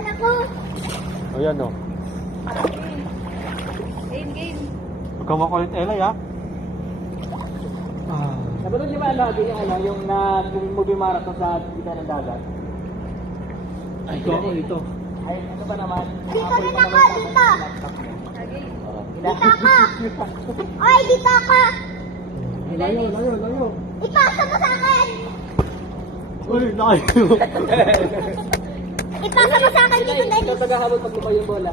Naku. Ayan o. Game. Huwag kang makulit, Elay ha. Napanood niyo ba yung movie marathon sa kita ng dagat? Ay, ito. Ay, ano ba naman? Dito rin ako, dito. Dito ako. Oy, dito ako. Layo. Ipasa mo sa akin. Uy, layo. Ipasa mo sa akin dito, Ito Dennis. tagahabol pag lumay yung bola.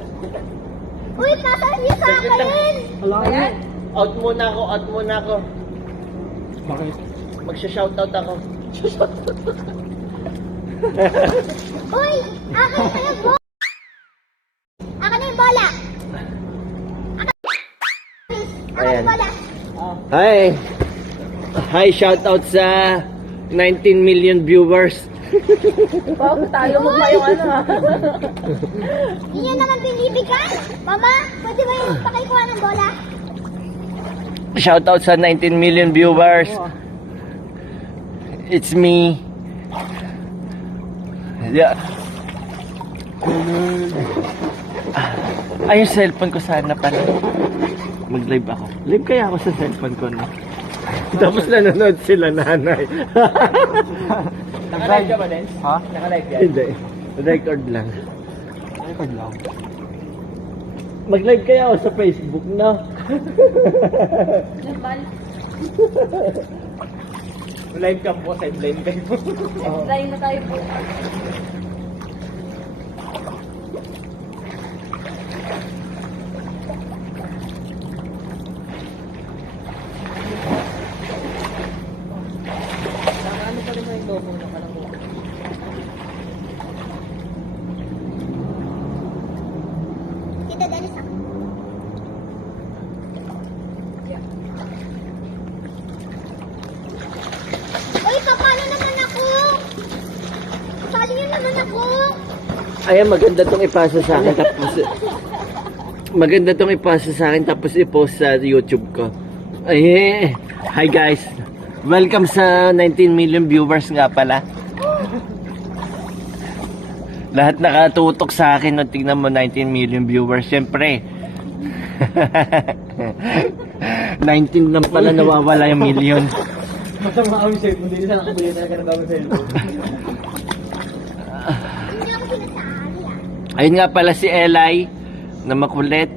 Uy, pasa niyo sa akin. Layo. Out muna ako. Bakit? Magsha-shoutout ako. Uy, akin na yung bola. Akin na yung bola. Akin yung bola. Hi, shoutout sa 19 million viewers. Wow, tayo mo pa yung ano. Hindi nyo naman binibigay. Mama, pwede ba yung pakikuha ng bola? Shoutout sa 19 million viewers. It's me. Yeah. Ay, yung cellphone ko sana pala. Mag-live ako. Live kaya ako sa cellphone ko, no? Tapos nanonood sila, nanay. Naka-live ka ba, Dens? Ha? Naka-live yan? Hindi. Record lang. Record lang. Mag-live kaya ako sa Facebook, no? Live ka po, sideline kayo. Line na tayo po. Ano pa rin mo yung logo na parang mo? Kita Dennis ako. Uy, papalo naman ako. Sali nyo naman ako. Ayan, maganda tong ipasa sa akin tapos i-post sa YouTube ko. Ay, hi guys. Welcome sa 19 million viewers nga pala. Lahat nakatutok sa akin, no? Tingnan mo, 19 million viewers. Siyempre, 19 lang pala nawawala yung million. Masama kami sa'yo. Hindi nila nakabili talaga ng bagong cellphone. Hindi ako sinasali ah. Ayun nga pala si Elay na makulit.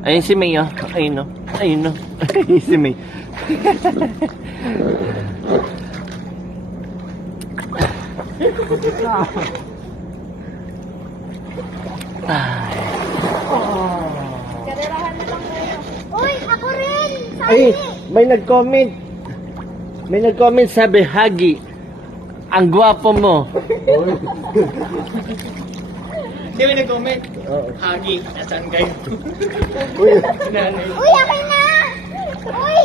Ayun si May, oh. Ayun, oh. Ayun, oh. Ayun si May. Karerahan na lang kayo. Uy, ako rin. Ay, Sali. may nag-comment. May nag-comment, sabi, Hagi, ang gwapo mo. Hindi mo nag-comment. Oo. Hagi, nasaan kayo? Uy, Uy, akin na. Uy,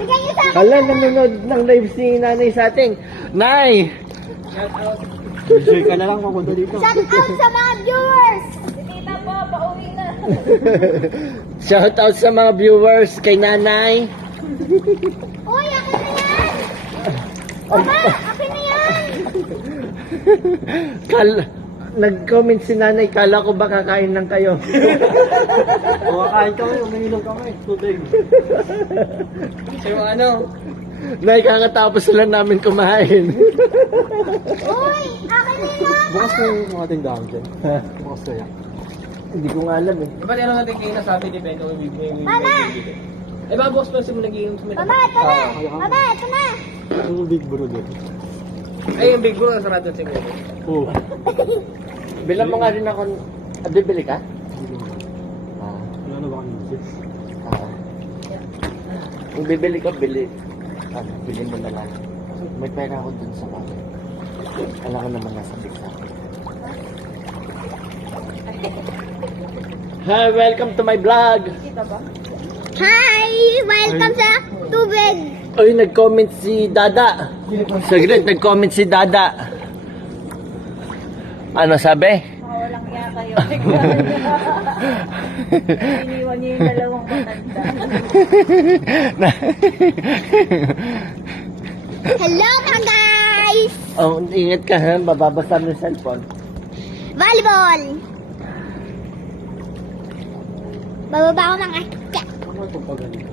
bigyan niyo sa akin. hala, nanonood ng live si nanay sa ating. Nay! Enjoy ka na lang mapunta dito. Shout out sa mga viewers. Tita po, pauwi na. Shout out sa mga viewers kay nanay. Uy, akin na yan. Mama, akin na yan. Nag-comment si nanay, kala ko ba kakain lang kayo. Kumakain kami, umiinom kami. Tubig. So ano? Nay, kakatapos lang namin kumain. Uy, akin na yan. Bukas na yung ating dahon dyan. Bukas kaya. Hindi ko nga alam eh. Ba't ano natin kayo nasabi ni Bento? Mama. Eh ba, boss, kasi mo nag-iinom sa Mama, ito na. Mama, ito na. Yung big bro dito. Ay, yung big bro, sarado siguro. Oo. Bilang mo nga rin ako, bibili ka? Wala na ba kami music? Kung bibili ka, bili. Bili mo na lang. May pera ako dun sa bahay. Alam ko naman nasa big sa akin. Hi, welcome to my vlog! Hi, welcome sa tubig. Ay, nag-comment si Dada. Saglit, nag-comment si Dada. Ano sabi? Walang iya kayo. Iniwan niyo yung dalawang matanda. Hello mga guys! Oh, ingat ka ha, bababasa mo yung cellphone. Volleyball! Bababa ako ng akyat. Ano itong pagaling?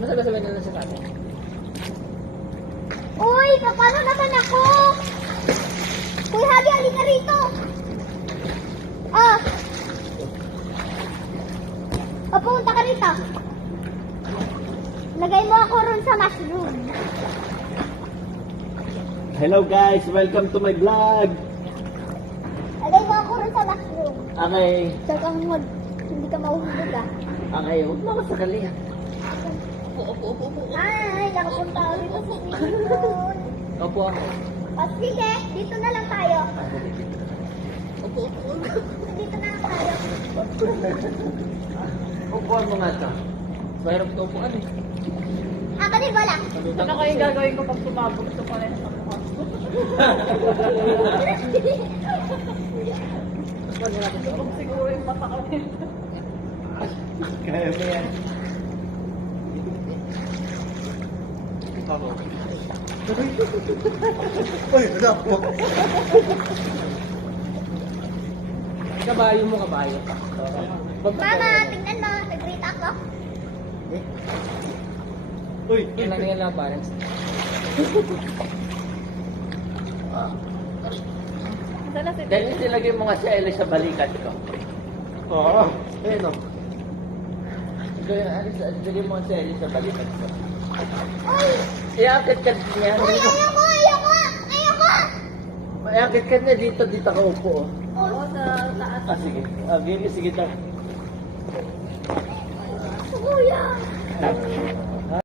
Masabay-sabay na lang siya sa atin. Uy, paano naman ako? Uy, Habi, halika rito. Oh. O, pumunta ka rito. Lagay mo ako ron sa mushroom. Hello guys, welcome to my vlog. Lagay mo ako ron sa mushroom. Okay, Saka hindi ka mahuhulog ah. okay, huwag mo masakali ha. Ay, nakapunta ako dito sa swimming. Opo ako. O sige, dito na lang tayo. Dito na lang tayo. Upuan mo nga ito. Mayroon po upuan eh. Ako din wala. Ano kayong gagawin ko pag sumabog sa pala sa mukha? Siguro yung mata ko nito. Kaya mo yan. Uy, wala po. Kabayo mo, kabayo. Mama, tingnan mo. Nag-rate ako. Uy, Kailangan yan lang parents. dahil nilagay mo nga si Ellie sa balikat ko. Oo. Ayun o. Lagay mo nga si Ellie sa balikat ko. Uy! Iakit ka niya. Uy, ayoko! Ayoko! Ayoko! Iakit ka niya dito ka upo. Oo, sa taas. Ah, sige. Sige daw. Kuya!